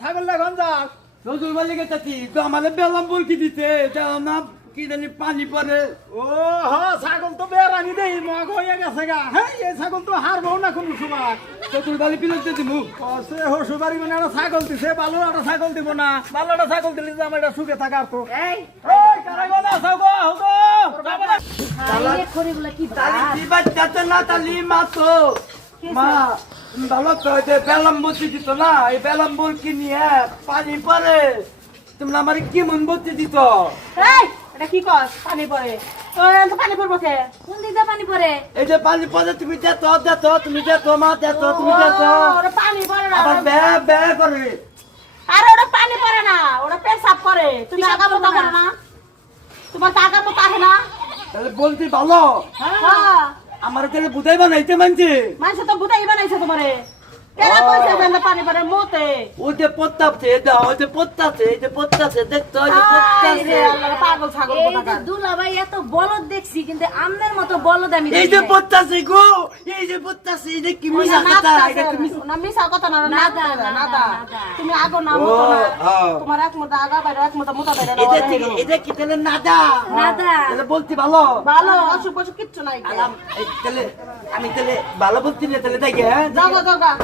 ছাগল লাগান যাস শ্বশুর বাড়ি গেছি তো আমাদের বেলাম বল কি দিতে না কি জানি পানি পরে ও হ ছাগল তো বেড়ানি দেই মগ হয়ে গেছে গা হ্যাঁ এই ছাগল তো হারবো না কোনো সময় শ্বশুর বাড়ি পিলতে দিমু সে হসু বাড়ি মানে একটা ছাগল দিছে ভালো একটা ছাগল দিব না ভালো একটা ছাগল দিলে যে আমার এটা সুখে থাকার তো এই কারাগো না ছাগল হগো খাইলে খড়িগুলো কি তালি ভাত কি বাচ্চাতে না তালি মা তো মা ভালো তো যে বেলাম বলতে দিত না এই বেলাম বল কি নিয়ে পানি পরে তোমরা আমার কি মন বলতে দিত এই এটা কি কর পানি পড়ে তো পানি পড়বো কে কোন দিকে পানি পড়ে এই যে পানি পরে তুমি যেত তুমি যেত মা যেত তুমি যেত ওরা পানি পড়ে না আবার বে করে আরে ওরা পানি পড়ে না ওরা পেশাব করে তুমি আগা মতো করো না তোমার টাকা মতো আসে না তাহলে বলতে ভালো হ্যাঁ আমার তাহলে বুঝাই বানাইতে মানছে মানুষ তো বুঝাই বানাইছে তোমারে কেন কইছে যে পানি পড়ে মতে ওই যে পত্তাছে দাও ওই যে পত্তাছে দেখতো ওই যে পত্তাছে আল্লাহ পাগল ছাগল এই যে কোথাকার দুলাভাই এত বলদ দেখছি কিন্তু আমনের মতো বলদ আমি এই দেখি যে নাই। পত্তাছে গো এই যে পত্তাছে এটা কি মিশা কথা এটা কি মিশা না মিশা কথা না নাদা, নাদা নাদা। তুমি আগো না ও, মতো না হ্যাঁ। তোমার এক মোটা আগা বাইরে এক মোটা মোটা বাইরে এটা কি তাহলে নাদা নাদা। তাহলে বলতে ভালো ভালো অসুখ বসুখ কিচ্ছু নাই আলাম এই তাহলে আমি তাহলে ভালো বলতে না তাহলে দেখে হ্যাঁ যাও যাও যাও